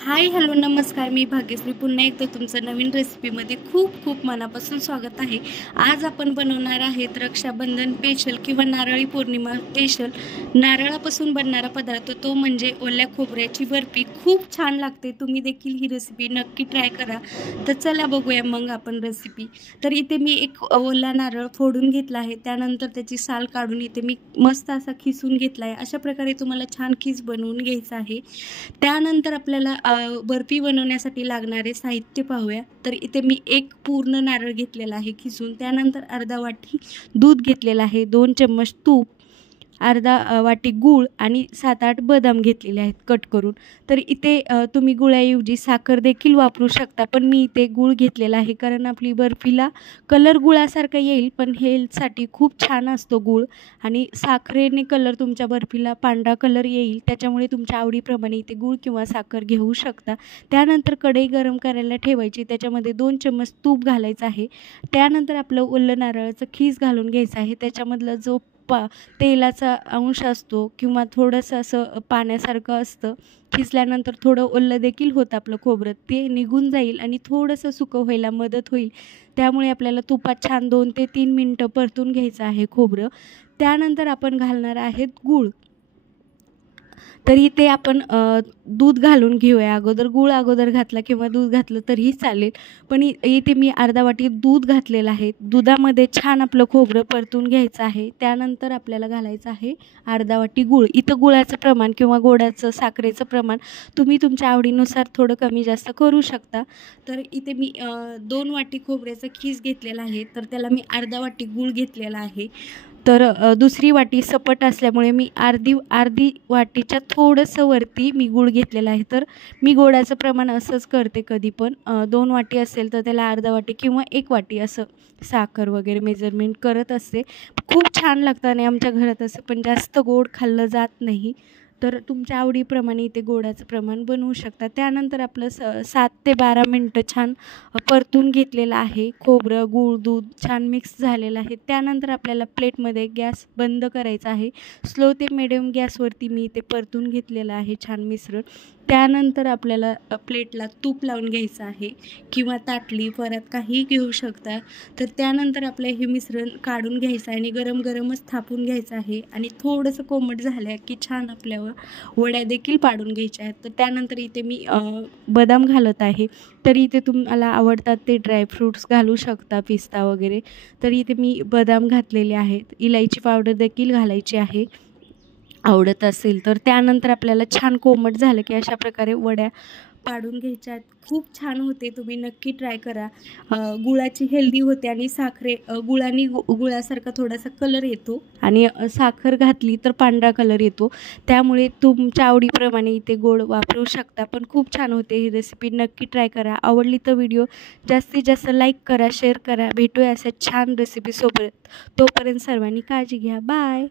Hi hello नमस्कार, मी भाग्यश्री पुन्हा एकदा तुमचं नवीन रेसिपीमध्ये खूप खूप मनापासून स्वागत आहे. आज आपण बनवणार आहेत रक्षाबंधन स्पेशल किंवा नारळी पौर्णिमा स्पेशल नारळापासून बनणारा पदार्थ, तो म्हणजे ओल्या खोबऱ्याची बर्फी. खूप छान लागते. तुम्ही देखील ही रेसिपी नक्की ट्राय करा. तर चला बघूया मग आपण रेसिपी. तर इथे मी एक ओला नारळ फोडून घेतला आहे, त्यानंतर त्याची साल काढून इथे मी मस्त असा खिसून घेतला आहे. अशा प्रकारे तुम्हाला छान खीस बनवून घ्यायचा आहे. त्यानंतर आपल्याला बर्फी बनवण्यासाठी लागणारे साहित्य पाहूया. तर इथे मी एक पूर्ण नारळ घेतलेला आहे खिसून, त्यानंतर अर्धा वाटी दूध घेतलेला आहे, 2 चम्मच तूप, अर्धा वाटी गूळ आणि 7-8 बदाम घेतलेले आहेत कट करून. तर इथे तुम्ही गुळाऐवजी साखर देखील वापरू शकता, पण मी इथे गूळ घेतलेला आहे कारण आपली बर्फीला कलर गुळासारखा येईल, पण हेल्थसाठी खूप छान असतो गूळ. आणि साखरेने कलर तुमच्या बर्फीला पांढरा कलर येईल, त्याच्यामुळे तुमच्या आवडीप्रमाणे इथे गूळ किंवा साखर घेऊ शकता. त्यानंतर कढई गरम करायला ठेवायची, त्याच्यामध्ये 2 चम्मच तूप घालायचं आहे. त्यानंतर आपलं ओलं नारळाचं खीस घालून घ्यायचं आहे. त्याच्यामधला जो तेलाचा अंश असतो किंवा थोडंसं असं पाण्यासारखं असतं, खिसल्यानंतर थोडं ओलं देखील होतं आपलं खोबरं, ते निघून जाईल आणि थोडंसं सुकं व्हायला मदत होईल. त्यामुळे आपल्याला तुपात छान 2 ते 3 मिनटं परतून घ्यायचं आहे खोबरं. त्यानंतर आपण घालणार आहेत गूळ. तर इथे आपण दूध घालून घेऊया अगोदर. गूळ अगोदर घातला किंवा दूध घातलं तरीही चालेल, पण इथे मी अर्धा वाटी दूध घातलेलं आहे. दुधामध्ये छान आपलं खोबरं परतून घ्यायचं आहे. त्यानंतर आपल्याला घालायचं आहे अर्धा वाटी गूळ. इथं गुळाचं प्रमाण किंवा गोडाचं साखरेचं प्रमाण तुम्ही तुमच्या आवडीनुसार थोडं कमी जास्त करू शकता. तर इथे मी 2 वाटी खोबऱ्याचा खीस घेतलेला आहे, तर त्याला मी अर्धा वाटी गूळ घेतलेला आहे. तर दुसरी वाटी सपट असल्यामुळे मी अर्धी वाटीच्या थोडंसं वरती मी गूळ घेतलेला आहे. तर मी गोडाचं प्रमाण असंच करते कधी पण, 2 वाटी असेल तर त्याला अर्धा वाटी किंवा 1 वाटी असं साखर वगैरे मेजरमेंट करत असते. खूप छान लागतं आणि आमच्या घरात असं पण जास्त गोड खाल्लं जात नाही. तर तुमच्या आवडीप्रमाणे इथे गोडाचं प्रमाण बनवू शकता. त्यानंतर आपलं 7 ते 12 मिनटं छान परतून घेतलेलं आहे. खोबरं, गूळ, दूध छान मिक्स झालेलं आहे. त्यानंतर आपल्याला प्लेटमध्ये गॅस बंद करायचा आहे. स्लो ते मिडियम गॅसवरती मी ते परतून घेतलेलं आहे छान मिश्रण. त्यानंतर आपल्याला प्लेटला तूप लावून घ्यायचं आहे किंवा ताटली, परात काहीही घेऊ शकता. तर त्यानंतर आपलं हे मिश्रण काढून घ्यायचं आहे आणि गरम गरमच थापून घ्यायचं आहे. आणि थोडंसं कोमट झालं की छान आपल्यावर वड्या देखील पाडून घ्यायच्या आहेत. तर त्यानंतर इथे मी बदाम घालत आहे. तर इथे तुम्हाला आवडतात ते ड्रायफ्रूट्स घालू शकता, पिस्ता वगैरे. तर इथे मी बदाम घातलेले आहेत. इलायची पावडर देखील घालायची आहे आवडत असेल तर. त्यानंतर आपल्याला छान कोमट झालं की अशा प्रकारे वड्या पाडून घ्यायच्या आहेत. खूप छान होते, तुम्ही नक्की ट्राय करा. गुळाची हेल्दी होते आणि गुळाने गुळासारखा थोडासा कलर येतो आणि साखर घातली तर पांढरा कलर येतो. त्यामुळे तुमच्या आवडीप्रमाणे इथे गोड वापरू शकता, पण खूप छान होते ही रेसिपी. नक्की ट्राय करा. आवडली तर व्हिडिओ जास्तीत जास्त लाईक करा, शेअर करा. भेटूया अशा छान रेसिपीसोबत. तोपर्यंत सर्वांनी काळजी घ्या. बाय.